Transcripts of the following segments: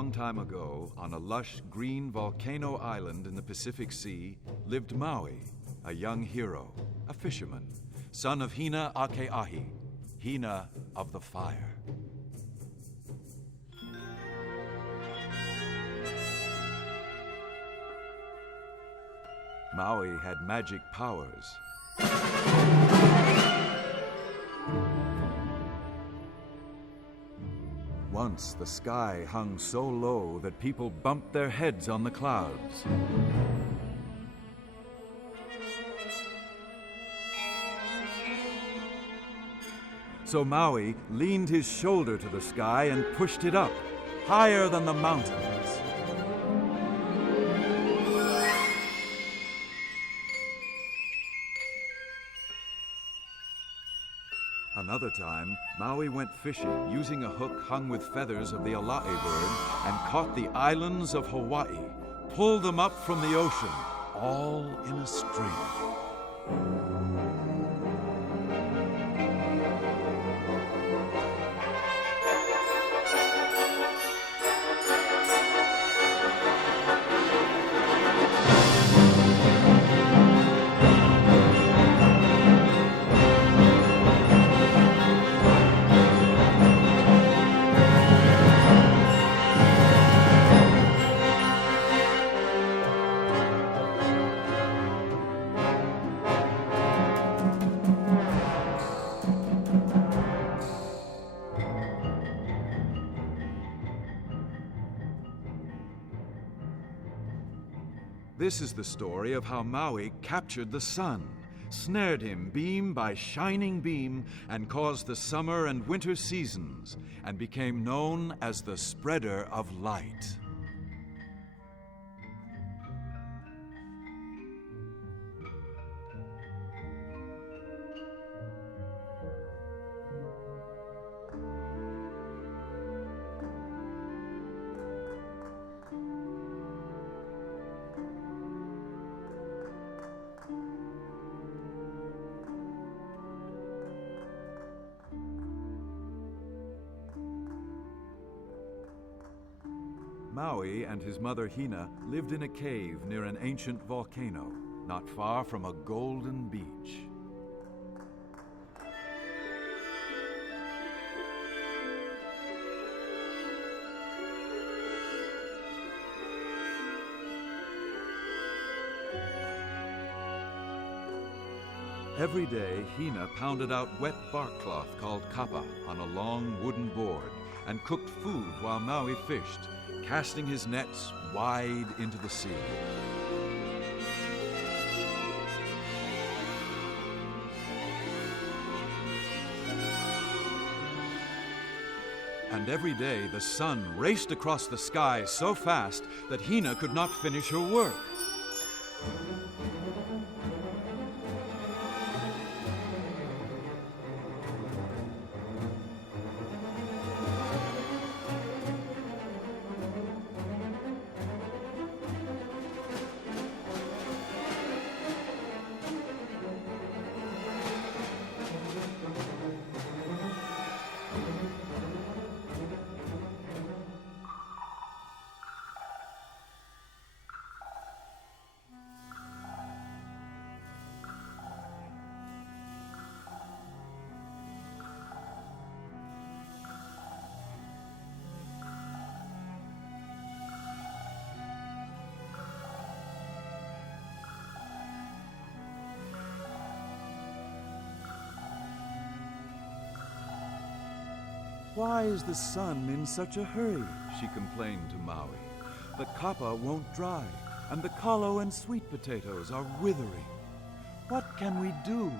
long time ago, on a lush green volcano island in the Pacific Sea, lived Maui, a young hero, a fisherman, son of Hina Akeahi, Hina of the Fire. Maui had magic powers. Once the sky hung so low that people bumped their heads on the clouds. So Maui leaned his shoulder to the sky and pushed it up, higher than the mountains. Another time, Maui went fishing using a hook hung with feathers of the ala'i bird and caught the islands of Hawaii, pulled them up from the ocean, all in a string. This is the story of how Maui captured the sun, snared him beam by shining beam, and caused the summer and winter seasons, and became known as the spreader of light. Maui and his mother Hina lived in a cave near an ancient volcano, not far from a golden beach. Every day, Hina pounded out wet bark cloth called kapa on a long wooden board and cooked food while Maui fished, casting his nets wide into the sea. And every day the sun raced across the sky so fast that Hina could not finish her work. "Why is the sun in such a hurry?" she complained to Maui. "The kapa won't dry, and the kalo and sweet potatoes are withering. What can we do?"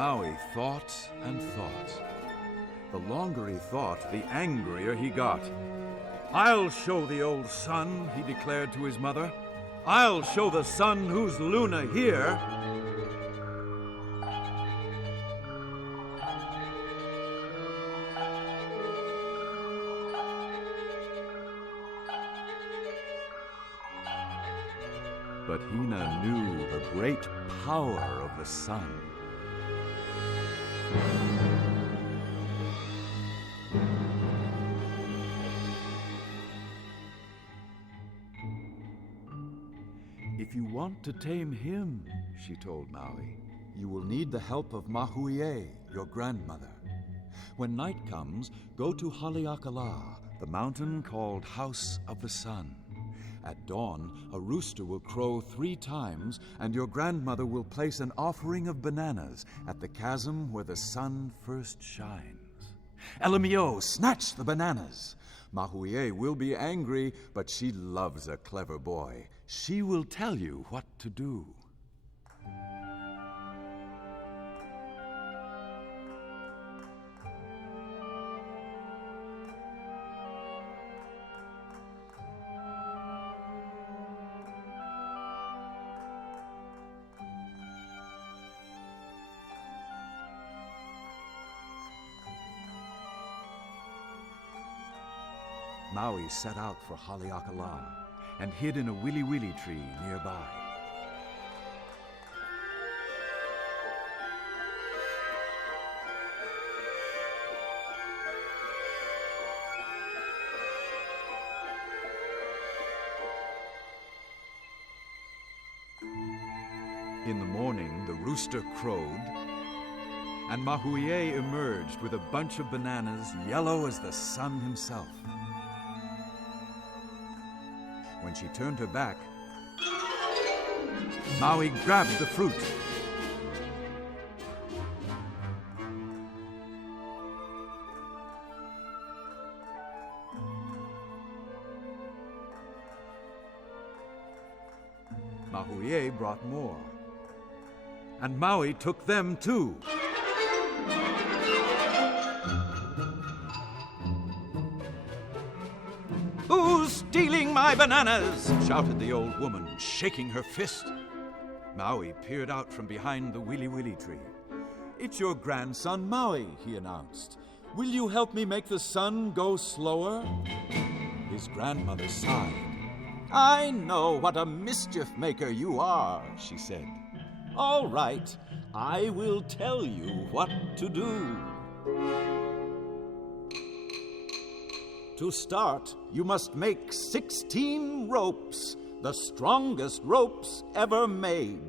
Maui thought and thought. The longer he thought, the angrier he got. "I'll show the old sun," he declared to his mother. "I'll show the sun who's Luna here." But Hina knew the great power of the sun. "If you want to tame him," she told Maui, "you will need the help of Mahuie, your grandmother. When night comes, go to Haleakala, the mountain called House of the Sun. At dawn, a rooster will crow 3 times, and your grandmother will place an offering of bananas at the chasm where the sun first shines. Elamio, snatch the bananas. Mahuie will be angry, but she loves a clever boy. She will tell you what to do." Maui set out for Haleakala and hid in a wili-wili tree nearby. In the morning, the rooster crowed, and Mahuie emerged with a bunch of bananas yellow as the sun himself. When she turned her back, Maui grabbed the fruit. Mahuie brought more, and Maui took them too. "Who's stealing my bananas?" shouted the old woman, shaking her fist. Maui peered out from behind the wili-wili tree. "It's your grandson Maui," he announced. "Will you help me make the sun go slower?" His grandmother sighed. "I know what a mischief maker you are," she said. "All right, I will tell you what to do. To start, you must make 16 ropes, the strongest ropes ever made.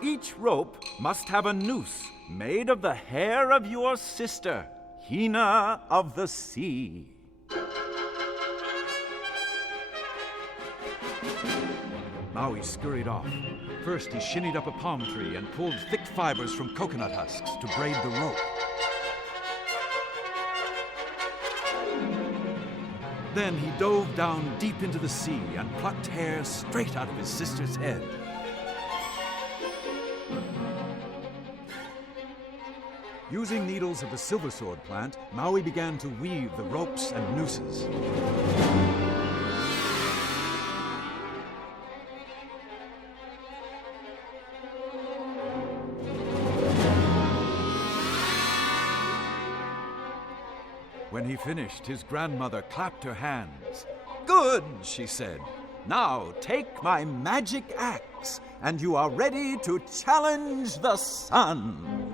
Each rope must have a noose made of the hair of your sister, Hina of the Sea." Maui scurried off. First, he shinnied up a palm tree and pulled thick fibers from coconut husks to braid the rope. Then he dove down deep into the sea and plucked hair straight out of his sister's head. Using needles of the silversword plant, Maui began to weave the ropes and nooses. When he finished, his grandmother clapped her hands. "Good," she said. "Now take my magic axe, and you are ready to challenge the sun."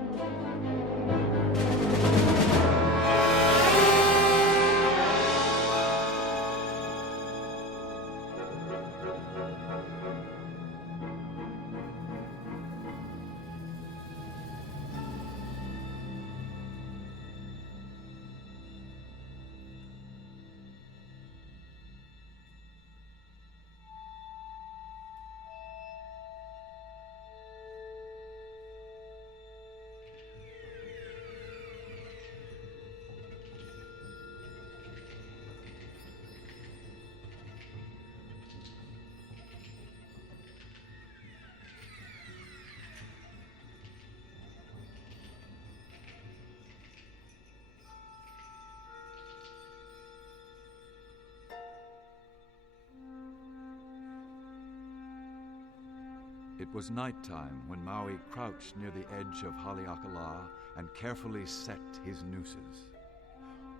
It was nighttime when Maui crouched near the edge of Haleakala and carefully set his nooses.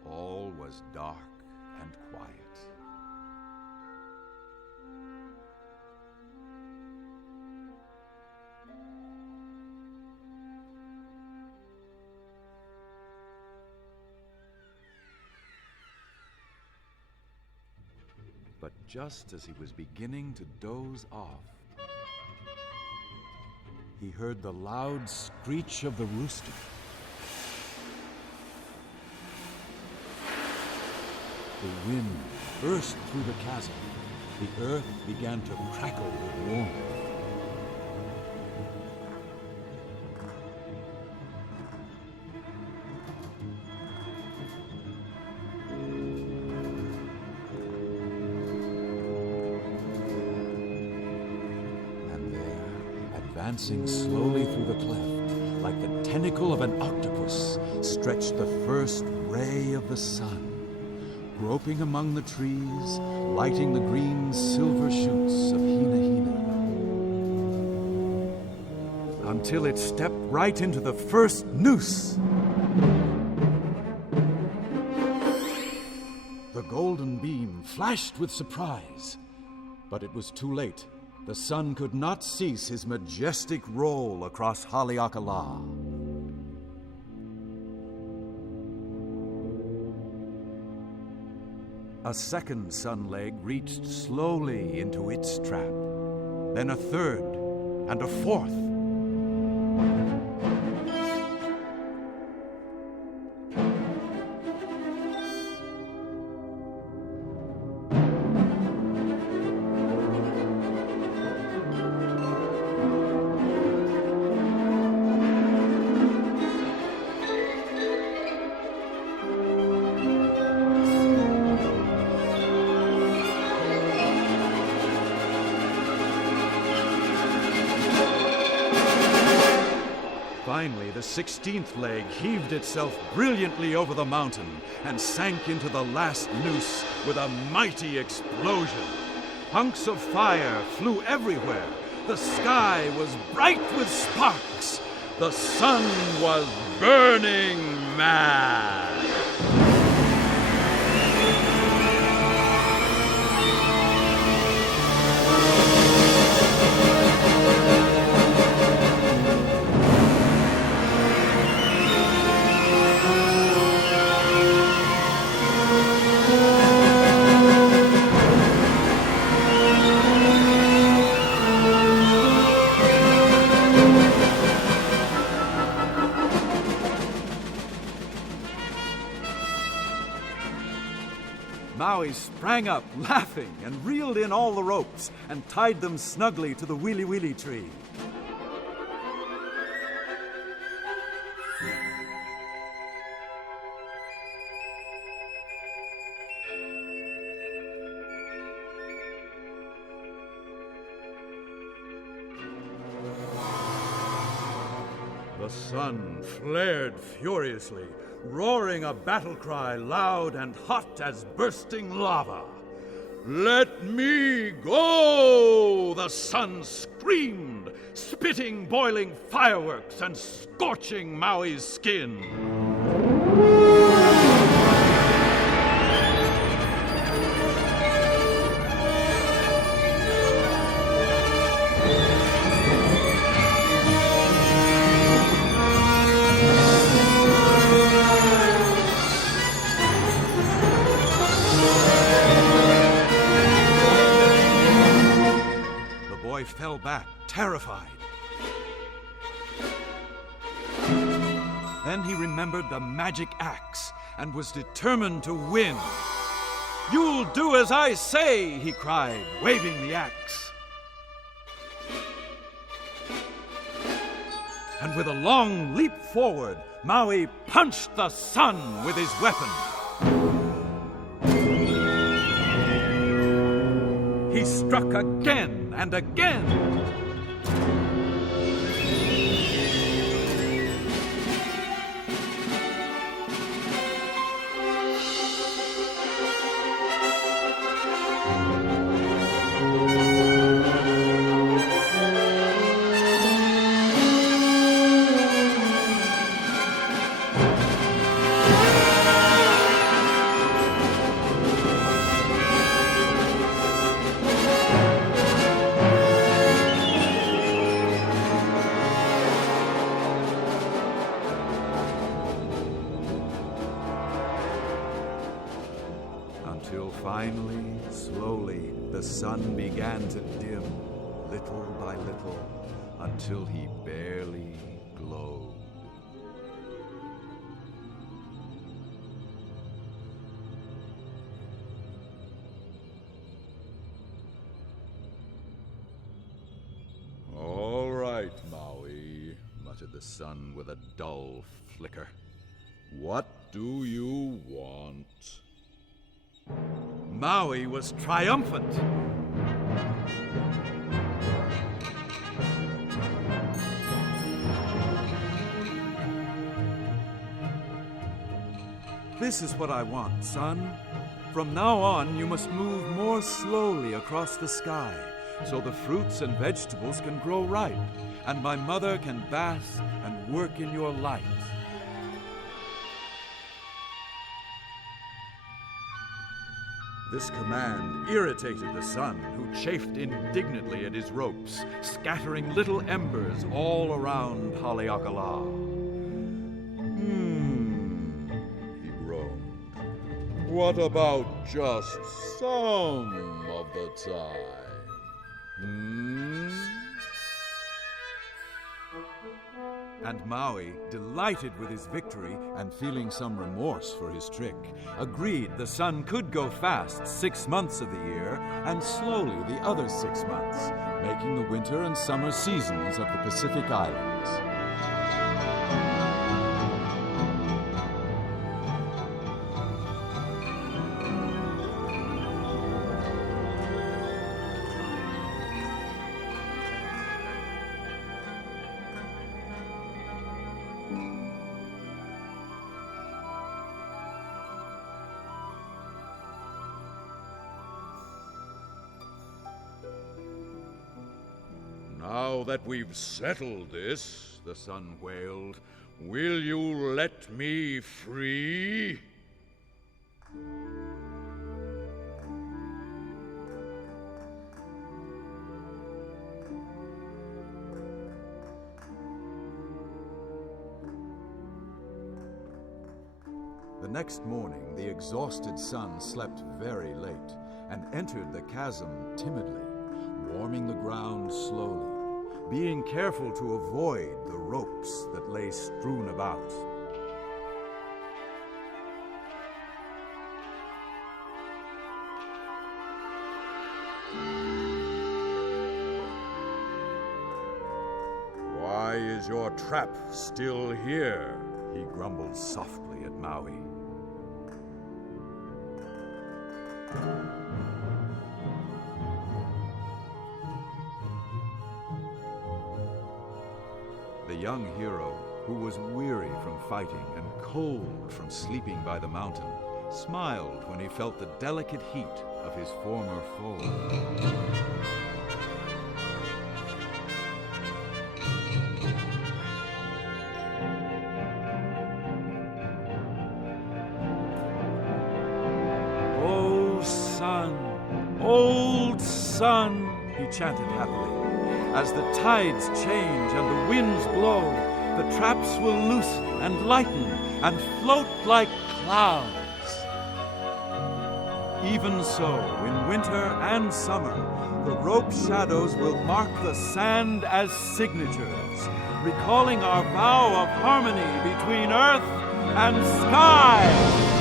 All was dark and quiet. But just as he was beginning to doze off, he heard the loud screech of the rooster. The wind burst through the chasm. The earth began to crackle with warmth. Advancing slowly through the cleft, like the tentacle of an octopus, stretched the first ray of the sun, groping among the trees, lighting the green silver shoots of Hina Hina, until it stepped right into the first noose. The golden beam flashed with surprise, but it was too late. The sun could not cease his majestic roll across Haleakala. A second sun leg reached slowly into its trap, then a third and a fourth. Finally, the 16th leg heaved itself brilliantly over the mountain and sank into the last noose with a mighty explosion. Hunks of fire flew everywhere. The sky was bright with sparks. The sun was burning mad. Maui sprang up, laughing, and reeled in all the ropes and tied them snugly to the wili wili tree. The sun flared furiously, roaring a battle cry loud and hot as bursting lava. "Let me go!" the sun screamed, spitting boiling fireworks and scorching Maui's skin. Fell back, terrified. Then he remembered the magic axe and was determined to win. "You'll do as I say," he cried, waving the axe. And with a long leap forward, Maui punched the sun with his weapon. He struck again and again. Slowly, the sun began to dim, little by little, until he barely glowed. All right, Maui, muttered the sun with a dull flicker. What do you want? Maui was triumphant. This is what I want, son. From now on, you must move more slowly across the sky, so the fruits and vegetables can grow ripe, and my mother can bask and work in your light. This command irritated the sun, who chafed indignantly at his ropes, scattering little embers all around Haleakala. He groaned. What about just some of the time? And Maui, delighted with his victory and feeling some remorse for his trick, agreed the sun could go fast 6 months of the year and slowly the other 6 months, making the winter and summer seasons of the Pacific Islands. Now that we've settled this, the sun wailed, will you let me free? The next morning, the exhausted sun slept very late and entered the chasm timidly, warming the ground slowly, being careful to avoid the ropes that lay strewn about. Why is your trap still here? He grumbled softly at Maui. The young hero, who was weary from fighting and cold from sleeping by the mountain, smiled when he felt the delicate heat of his former foe. "Oh, sun, old sun," he chanted happily. "As the tides change and the winds blow, the traps will loosen and lighten and float like clouds. Even so, in winter and summer, the rope shadows will mark the sand as signatures, recalling our vow of harmony between earth and sky."